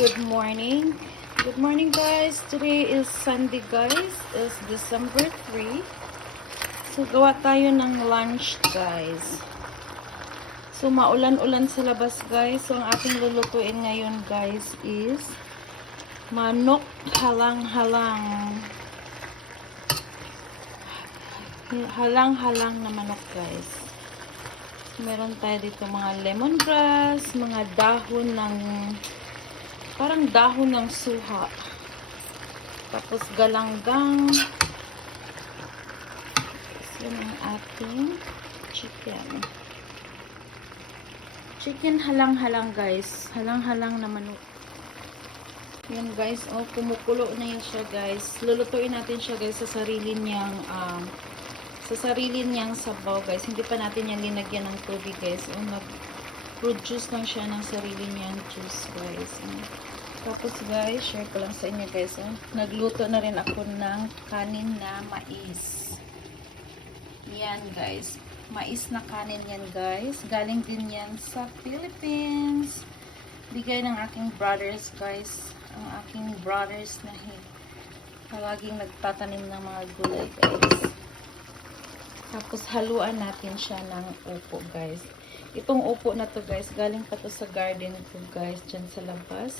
Good morning. Good morning, guys. Today is Sunday, guys. It's December 3. So, gawa tayo ng lunch, guys. So, maulan-ulan sa labas, guys. So, ang ating lulutuin ngayon, guys, is manok halang-halang. Halang-halang na manok, guys. Meron tayo dito mga lemongrass, mga dahon ng parang dahon ng suha. Tapos galanggang. Yan ang ating chicken. Chicken halang-halang, guys. Halang-halang na manok. Yan, guys. Oh, kumukulo na yan siya, guys. Lulutuin natin siya, guys, sa sarili niyang sabaw, guys. Hindi pa natin yan linagyan ng tubig, guys. Oh, nag-produce lang siya ng sarili niyang juice, guys. Tapos, guys, share ko lang sa inyo, guys. Oh. Nagluto na rin ako ng kanin na mais. Yan, guys. Mais na kanin yan, guys. Galing din yan sa Philippines. Bigay ng aking brothers, guys. Ang aking brothers na laging nagtatanim ng mga gulay, guys. Tapos, haluan natin siya ng upo, guys. Itong upo na to, guys, galing pa to sa garden ko, guys, dyan sa labas.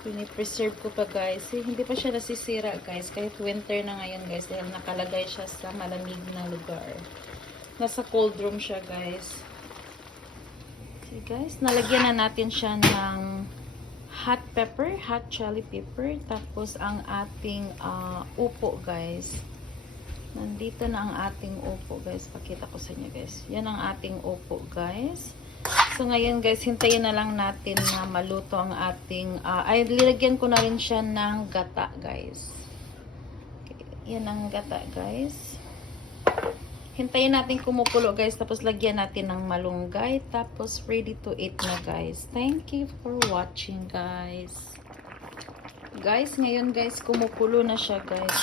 Pini-preserve ko pa, guys. Hindi pa siya nasisira, guys. Kahit winter na ngayon, guys. Dahil nakalagay siya sa malamig na lugar. Nasa cold room siya, guys. So, guys, nalagyan na natin siya ng hot pepper, hot chili pepper. Tapos, ang ating upo, guys. Nandito na ang ating upo, guys. Pakita ko sa inyo, guys. Yan ang ating upo, guys. So, ngayon, guys, hintayin na lang natin na maluto ang ating, ay, lilagyan ko na rin siya ng gata, guys. Okay. Yan ang gata, guys. Hintayin natin kumukulo, guys. Tapos, lagyan natin ng malunggay. Tapos, ready to eat na, guys. Thank you for watching, guys. Guys, ngayon, guys, kumukulo na siya, guys.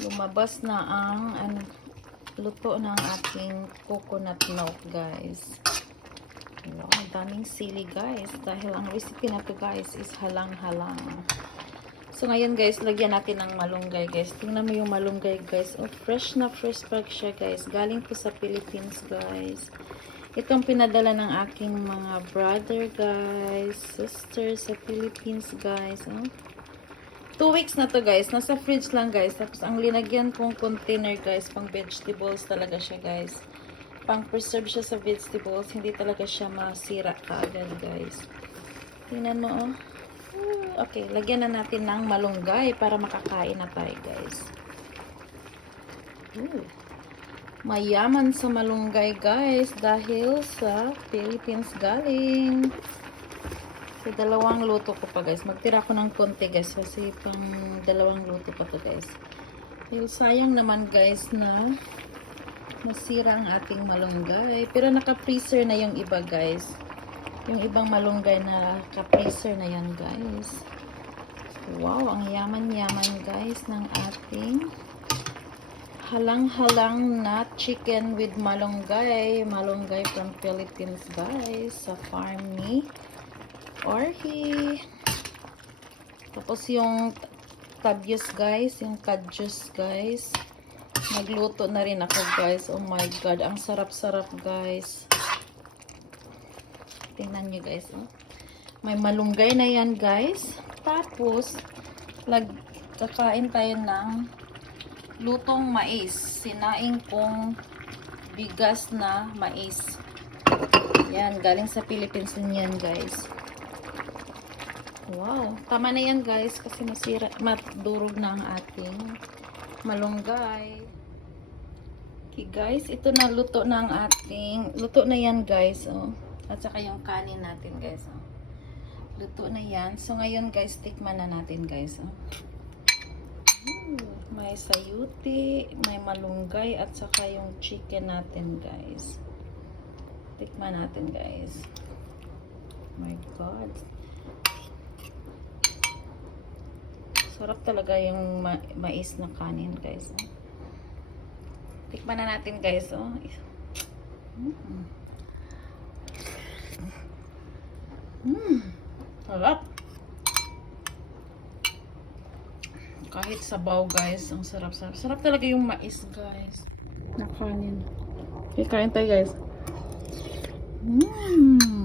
Lumabas na ang, luto ng ating coconut milk, guys. Wow, daming sili, guys. Dahil ang recipe na to, guys, is halang-halang. So, ngayon, guys, lagyan natin ng malunggay, guys. Tingnan mo yung malunggay, guys. Oh, fresh na fresh pack siya, guys. Galing po sa Philippines, guys. Itong pinadala ng aking mga brother, guys. Sister sa Philippines, guys. Oh. 2 weeks na to, guys. Nasa fridge lang, guys. Tapos, ang linagyan kong container, guys, pang vegetables talaga siya, guys. Pang preserve siya sa vegetables. Hindi talaga siya masira kaagad, guys. Tingnan mo, oh. Okay, lagyan na natin ng malunggay para makakain na tayo, guys. Ooh. Mayaman sa malunggay, guys. Dahil sa Philippines galing. So, dalawang luto ko pa, guys. Magtira ko ng konti, guys. Kasi pang dalawang luto pa to, guys. Pero sayang naman, guys, na masira ang ating malunggay. Pero naka-freezer na yung iba, guys. Yung ibang malunggay na naka-freezer na yan, guys. Wow, ang yaman-yaman, guys, ng ating halang-halang na chicken with malunggay. Malunggay from Philippines, guys. Sa farm ni Orhi. Tapos yung tabyos, guys, yung kadyos, guys. Nagluto na rin ako, guys. Oh my god, ang sarap-sarap, guys. Tingnan nyo, guys. Oh. May malunggay na yan, guys. Tapos kakain tayo ng lutong mais. Sinaing kong bigas na mais. Yan, galing sa Philippines din yan, guys. Wow, tama na yan, guys, kasi madurog na ang ating malunggay. Okay, guys, ito na luto na ang ating, luto na yan, guys, oh. At saka yung kanin natin, guys, oh. Luto na yan. So, ngayon, guys, tikman na natin, guys, oh. May sayuti, may malunggay, at saka yung chicken natin, guys. Tikman natin, guys. Oh my god. Sarap talaga yung mais na kanin, guys. Tikman na natin, guys. Oh. Mm. Sarap. Kahit sabaw guys, ang sarap-sarap. Sarap talaga yung mais guys. Na kanin. Okay, kain tayo guys. Mmm.